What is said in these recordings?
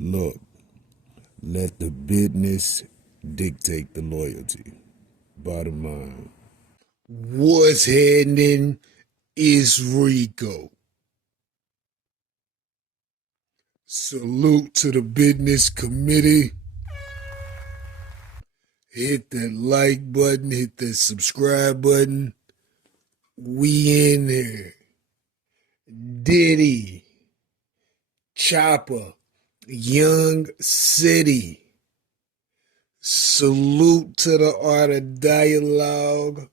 Look, let the business dictate the loyalty. Bottom line. What's happening is Rico. Salute to the business committee. Hit that like button, hit that subscribe button. We in here. Diddy, Chopper, Young City. Salute to the art of dialogue.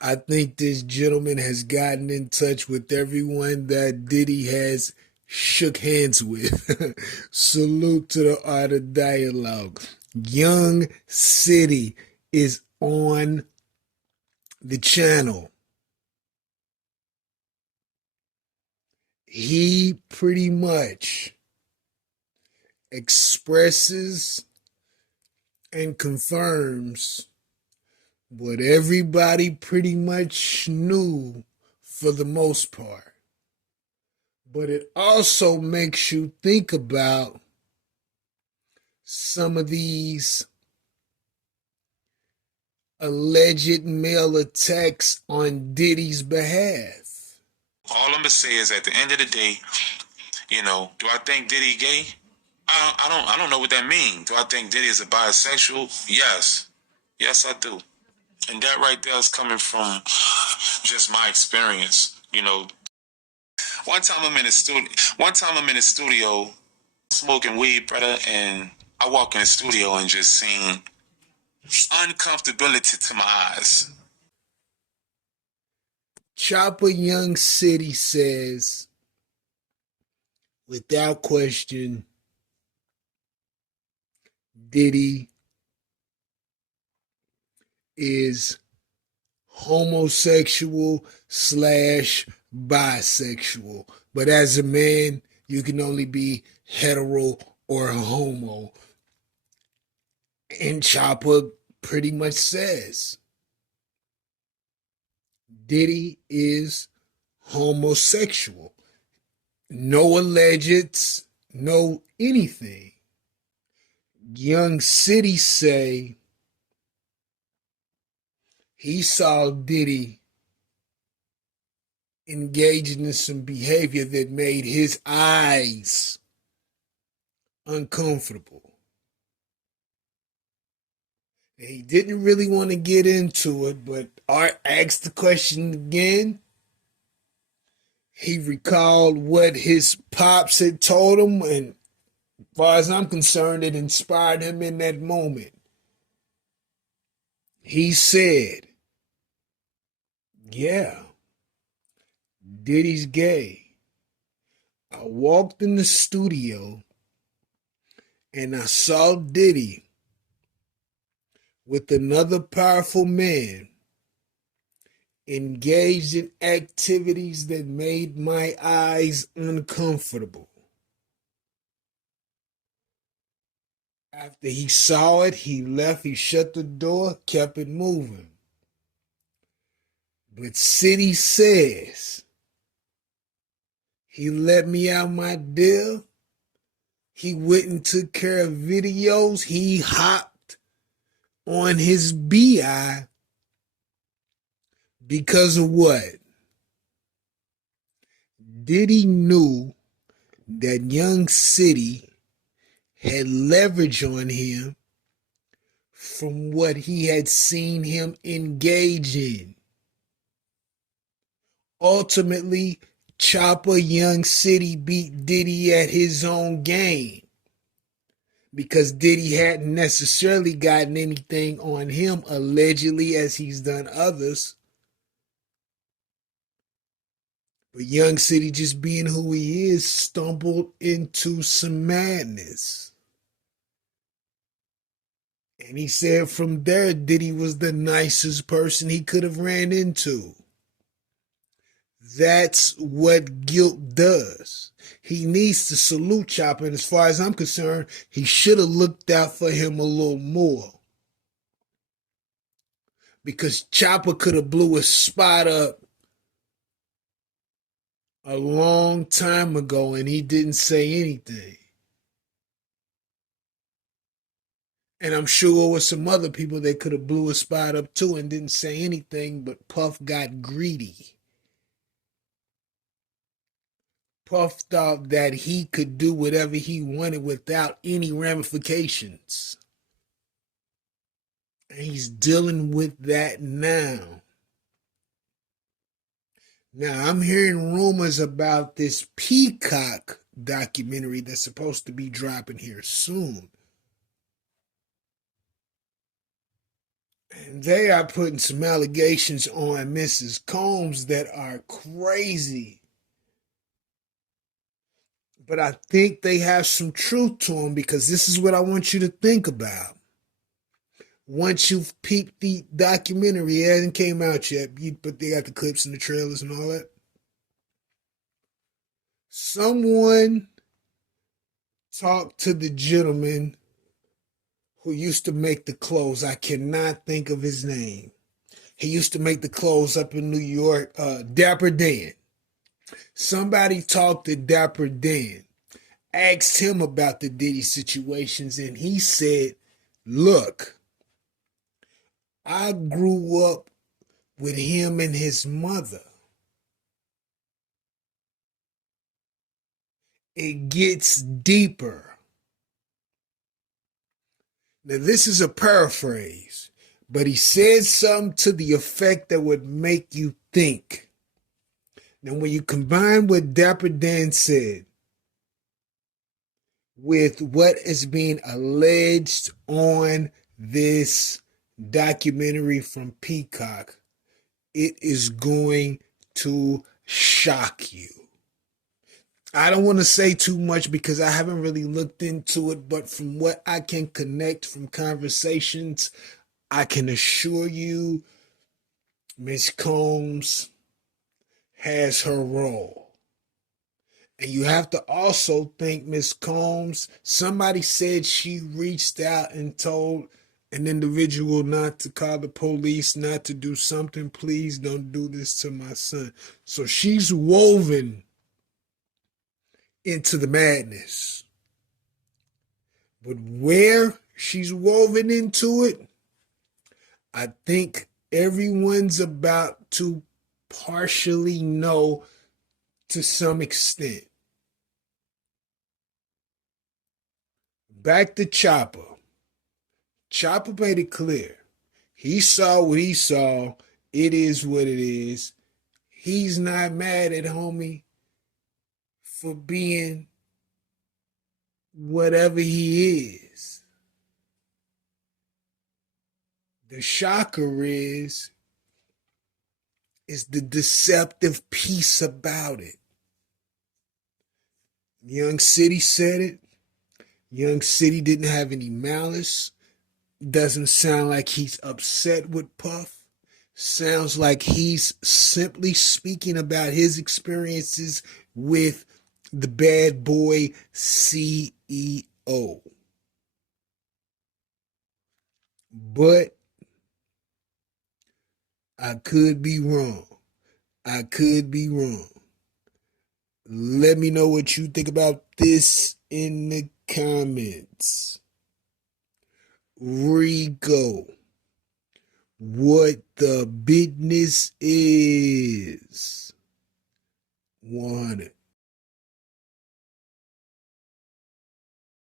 I think this gentleman has gotten in touch with everyone that Diddy has shook hands with. Salute to the art of dialogue. Young City is on the channel. He pretty much expresses and confirms what everybody pretty much knew for the most part. But it also makes you think about some of these alleged male attacks on Diddy's behalf. All I'm gonna say is, at the end of the day, do I think Diddy gay? I don't know what that means. Do I think Diddy is a bisexual? Yes, I do. And that right there is coming from just my experience. One time I'm in the studio smoking weed, brother, and I walk in the studio and just seeing uncomfortability to my eyes. Chopper Young City says, without question, Diddy is homosexual / bisexual. But as a man, you can only be hetero or homo. And Chopper pretty much says Diddy is homosexual. No allegeds, no anything. Young City say he saw Diddy engaging in some behavior that made his eyes uncomfortable. He didn't really want to get into it, but Art asked the question again. He recalled what his pops had told him, and as far as I'm concerned, it inspired him in that moment. He said, yeah, Diddy's gay. I walked in the studio and I saw Diddy with another powerful man engaged in activities that made my eyes uncomfortable. After he saw it, he left, he shut the door, kept it moving. But City says he let me out my deal. He went and took care of videos. He hopped on his BI because of what? Diddy knew that Young City had leverage on him from what he had seen him engage in. Ultimately, Chopper Young City beat Diddy at his own game because Diddy hadn't necessarily gotten anything on him, allegedly, as he's done others. But Young City, just being who he is, stumbled into some madness. And he said from there, Diddy was the nicest person he could have ran into. That's what guilt does. He needs to salute Chopper, and as far as I'm concerned, he should have looked out for him a little more. Because Chopper could have blew his spot up a long time ago and he didn't say anything. And I'm sure with some other people they could have blew a spot up too and didn't say anything, but Puff got greedy. Puff thought that he could do whatever he wanted without any ramifications. And he's dealing with that now. Now, I'm hearing rumors about this Peacock documentary that's supposed to be dropping here soon. And they are putting some allegations on Mrs. Combs that are crazy. But I think they have some truth to them because this is what I want you to think about. Once you've peeped the documentary, it hasn't came out yet, but they got the clips and the trailers and all that. Someone talked to the gentleman who used to make the clothes. I cannot think of his name. He used to make the clothes up in New York, Dapper Dan. Somebody talked to Dapper Dan, asked him about the Diddy situations, and he said, look, I grew up with him and his mother. It gets deeper. Now, this is a paraphrase, but he said something to the effect that would make you think. Now, when you combine what Dapper Dan said with what is being alleged on this documentary from Peacock, it is going to shock you. I don't want to say too much because I haven't really looked into it, but from what I can connect from conversations, I can assure you Miss Combs has her role. And you have to also think Miss Combs, somebody said she reached out and told an individual not to call the police, not to do something. Please don't do this to my son. So she's woven into the madness. But where she's woven into it, I think everyone's about to partially know to some extent. Back to Chopper. Chopper made it clear. He saw what he saw. It is what it is. He's not mad at homie for being whatever he is. The shocker is the deceptive piece about it. Young City said it. Young City didn't have any malice. Doesn't sound like he's upset with Puff. Sounds like he's simply speaking about his experiences with the bad boy CEO. But I could be wrong. I could be wrong. Let me know what you think about this in the comments. Rico, what the business is. 100.